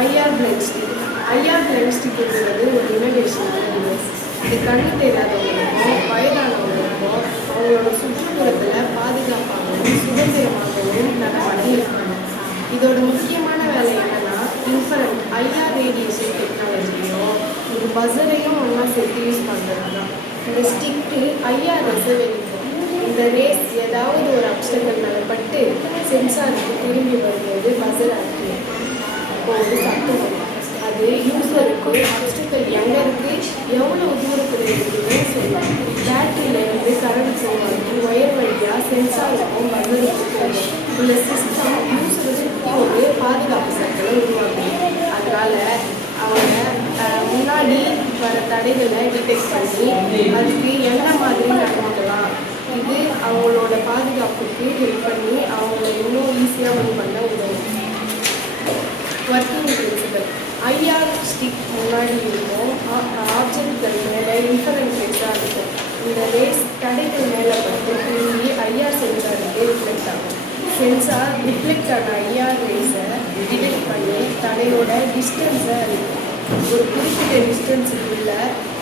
IR blood stick. IR blood ஸ்டிக்ங்கிறது ஒரு இனோவேஷனான டிவைஸ். இது கண்ணு தெரியாதவங்களுக்கும் வயதானவங்களுக்கும் அவங்களோட சுற்றுப்புறத்தில் பாதுகாப்பாகவும் சுதந்திரமாகவும் நடமாட இருக்கணும். இதோட முக்கியமான வேலை என்னன்னா இன்ஃப்ரண்ட் ஐஆர் ரேடியேஷன் டெக்னாலஜியும் ஒரு பஸரையும் ஒன்றா சேர்த்து யூஸ் பண்ணுறது தான். இந்த ஸ்டிக்கு ஐஆர்எஸை வெளியிடும். இந்த ரேஸ் ஏதாவது ஒரு அப்சர்கள் மேலே பட்டு சென்சாருக்கு திரும்பி வரும்போது பஸர் ஆக்டிவேட் ஒரு சத்தம் வரும். அது யூஸருக்கு அப்சர்கள் எங்கே இருக்குது எவ்வளோ தூரத்தில் இருக்குதுன்னு சொல்லும். பேட்டரியிலேருந்து கரண்ட் போவாங்க ஒயர் வழியாக சென்சாருக்கும் பஸருக்கும் உள்ள சிஸ்டம் யூஸரை சுற்றி ஒரு பாதுகாப்பு சர்க்கிளை உருவாக்கணும். அதனால் அவங்க முன்னாடி வர தடைகளை டிடெக்ட் பண்ணி அதுக்கு என்ன மாதிரி நடந்துக்கலாம், இது அவங்களோட பாதுகாப்புக்கு ஹெல்ப் பண்ணி அவங்கள இன்னும் ஈஸியாக மூவ் பண்ண உதவும். Working principal. ஐஆர் ஸ்டிக் முன்னாடி இருக்கும் ஆப்ஜெக்ட்கள் மேலே இன்ஃபரன்ட் ரேஸாக இருக்கும். இந்த ரேஸ் தடைகள் மேலே பட்டு திரும்பி ஐஆர் சென்சாருக்கு ரிஃப்ளெக்ட் ஆகும். சென்சார் ரிஃப்ளெக்ட் ஆன ஐஆர் ரேஸை டிடெக்ட் பண்ணி தடையோட டிஸ்டன்ஸை அறிவிக்கும். ஒரு குறிப்பிட்ட டிஸ்டன்ஸுக்குள்ள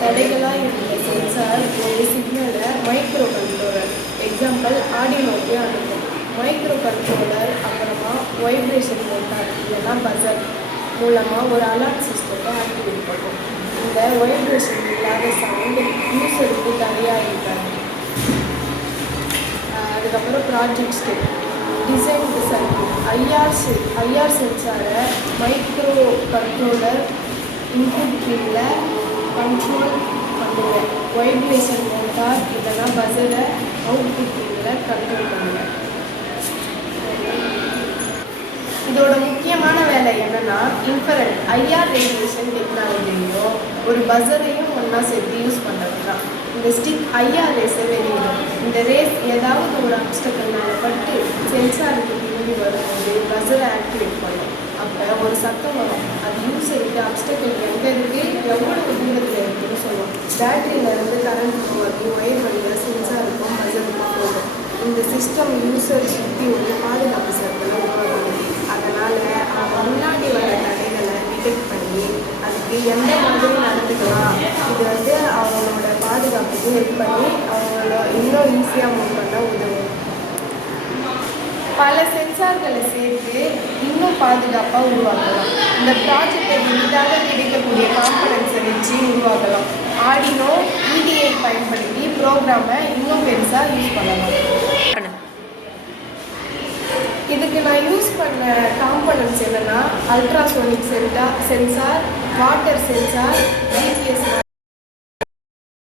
தடைகளாக இருக்கிற சென்சார் ஒரு சிக்னலை மைக்ரோ கண்ட்ரோலர் எக்ஸாம்பிள் ஆடியோக்கு அனுப்பும். மைக்ரோ கண்ட்ரோலர் அப்புறமா வைப்ரேஷன் மோட்டார் இல்லைன்னா பஸர் மூலமாக ஒரு அலார்ட் சிஸ்டத்தை ஆக்டிவேட் பண்ணும். இந்த வைப்ரேஷன் இல்லாத சவுண்டு யூஸருக்கு தடையாக இருக்காது. அதுக்கப்புறம் project step design circuit. IR சென்சாரை மைக்ரோ கண்ட்ரோலர் இன்புட் பின்னில் கண்ட்ரோல் பண்ணுவேன். வைப்ரேஷன் மோட்டார் இல்லைன்னா பஸரை அவுட்புட் பின்னில் கண்ட்ரோல் பண்ணுவேன். இதோட முக்கியமான வேலை என்னென்னா இன்ஃபரண்ட் ஐஆர் ரேடியேஷன் டெக்னாலஜியையும் ஒரு பஸரையும் ஒன்றா சேர்த்து யூஸ் பண்ணுறது தான். இந்த ஸ்டிக் ஐஆர் ரேஸை வெளியிடும். இந்த ரேஸ் ஏதாவது ஒரு அப்ஸ்டக்கல் மேலே பட்டு சென்சாருக்கு திரும்பி வரும்போது பஸரை ஆக்டிவேட் பண்ணும். அப்போ ஒரு சத்தம் வரும். அது யூஸருக்கு அப்ஸ்டக்கல் எங்கே இருக்குது எவ்வளோ தூரத்தில் இருக்குதுன்னு சொல்லுவோம். பேட்டரியிலேருந்து கரண்ட் போவது ஒயர் வழியாக சென்சாருக்கும் பஸருக்கும் போகும். இந்த சிஸ்டம் யூஸர் சுற்றி ஒரு பாதுகாப்பு சர்க்கிளை உருவாக்குது. அதனால் அவங்க முன்னாடி வர தடைகளை டிடெக்ட் பண்ணி அதுக்கு எந்த மாதிரி நடந்துக்கலாம், இது அவங்களோட பாதுகாப்புக்கு ஹெல்ப் பண்ணி அவங்கள இன்னும் ஈஸியாக மூவ் பண்ண உதவும். பல சென்சார்களை சேர்த்து இன்னும் பாதுகாப்பாக உருவாக்கலாம். இந்த ப்ராஜெக்டை எளிதாக கிடைக்கக்கூடிய காம்பனன்ட்ஸை வச்சு உருவாக்கலாம். ஆர்டினோ EDI பயன்படுத்தி ப்ரோக்ராமை இன்னும் பெருசாக யூஸ் பண்ணலாம். இதுக்கு நான் யூஸ் பண்ண காம்பனன்ட்ஸ் என்னென்னா ultrasonic sensor, water sensor, GPS